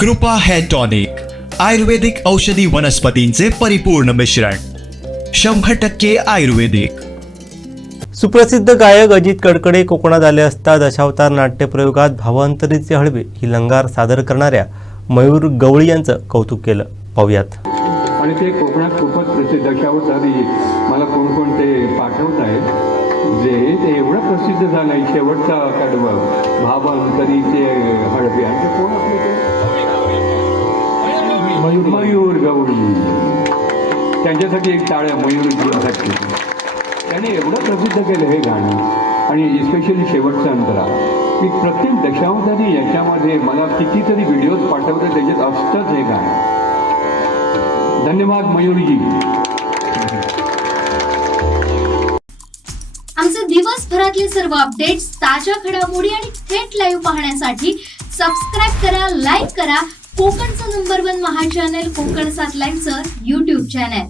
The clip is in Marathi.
कृपा हेअर टॉनिक, आयुर्वेदिक औषधी वनस्पतींचे परिपूर्ण मिश्रण, 100% आयुर्वेदिक. सुप्रसिद्ध गायक अजित कडकडे कोकणात आले असता दशावतार नाट्यप्रयोगात भावांतरीचे हळवे ही लंगार सादर करणाऱ्या मयूर गवळी यांचं कौतुक केलं. पाहुयात. आणि ते कोकणात खूपच प्रसिद्ध दशावतारी मला कोणकोणते पाठवत आहेत जे ते एवढं प्रसिद्ध झालं आहे. शेवटचा कडवं भावांतरीचे हळवे आणि ते कोण आपले ते मयूर गवळी. त्यांच्यासाठी एक टाळ्या मयूरजींसाठी. त्याने एवढं प्रसिद्ध केलं हे गाणं आणि स्पेशली शेवटचा अंतरा. मी प्रत्येक दशावतारी याच्यामध्ये मला कितीतरी व्हिडिओज पाठवते त्याच्यात असतंच हे गाणं. धन्यवाद मयूरजी. आमचे दिवसभरातले सर्व अपडेट्स, ताज्या घडामोडी आणि थेट लाईव्ह पाहण्यासाठी सबस्क्राईब करा, लाईक करा कोकणचं नंबर 1 महा चॅनल कोकणसाद लाईव्हचं YouTube चॅनल.